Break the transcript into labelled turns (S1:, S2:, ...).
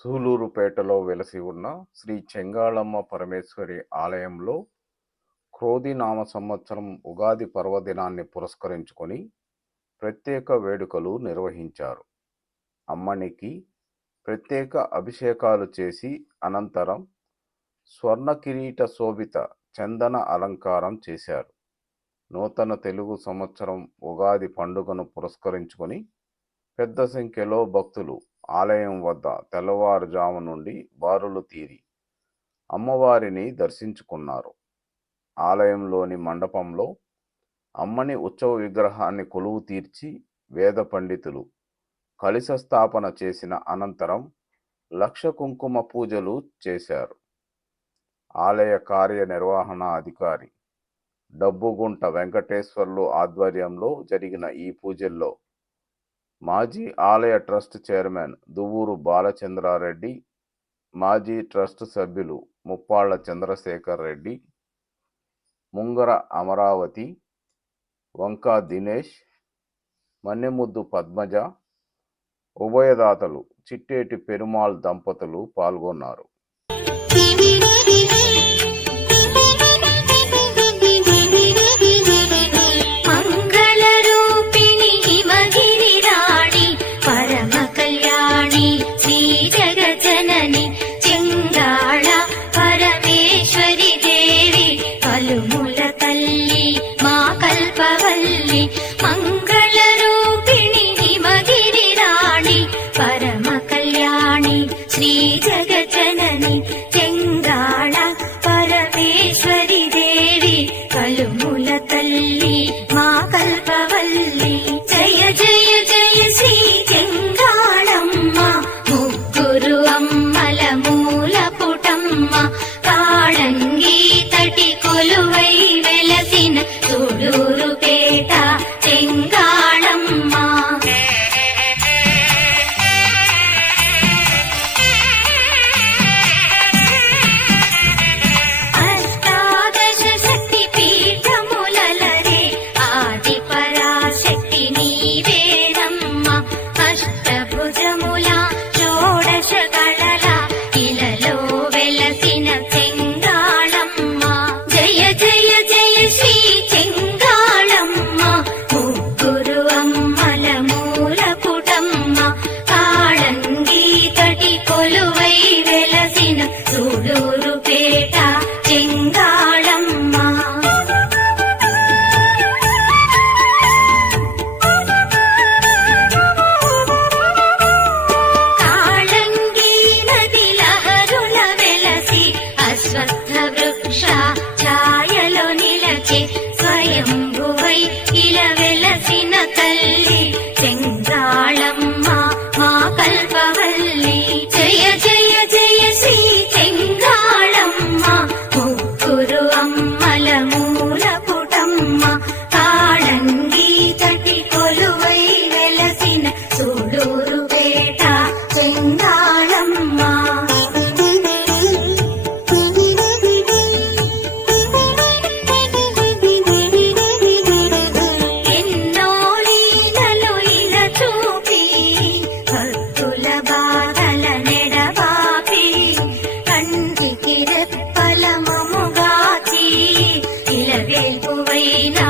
S1: సూలూరుపేటలో వెలసి ఉన్న శ్రీ చెంగాళమ్మ పరమేశ్వరి ఆలయంలో క్రోధినామ సంవత్సరం ఉగాది పర్వదినాన్ని పురస్కరించుకొని ప్రత్యేక వేడుకలు నిర్వహించారు. అమ్మనికి ప్రత్యేక అభిషేకాలు చేసి అనంతరం స్వర్ణ కిరీట శోభిత చందన అలంకారం చేశారు. నూతన తెలుగు సంవత్సరం ఉగాది పండుగను పురస్కరించుకొని పెద్ద సంఖ్యలో భక్తులు ఆలయం వద్ద తెల్లవారుజాము నుండి బారులు తీరి అమ్మవారిని దర్శించుకున్నారు. ఆలయంలోని మండపంలో అమ్మని ఉత్సవ విగ్రహాన్ని కొలువు తీర్చి వేద పండితులు కలశ స్థాపన చేసిన అనంతరం లక్ష కుంకుమ పూజలు చేశారు. ఆలయ కార్యనిర్వహణ అధికారి డబ్బుగుంట వెంకటేశ్వర్లు ఆధ్వర్యంలో జరిగిన ఈ పూజల్లో మాజీ ఆలయ ట్రస్ట్ చైర్మన్ దువ్వూరు బాలచంద్రారెడ్డి మాజీ ట్రస్ట్ సభ్యులు ముప్పాళ్ళ చంద్రశేఖర్ రెడ్డి ముంగర అమరావతి వంకా దినేష్ మన్నెముద్దు పద్మజ ఉభయదాతలు చిట్టేటి పెరుమాళ్ దంపతులు పాల్గొన్నారు. பைனா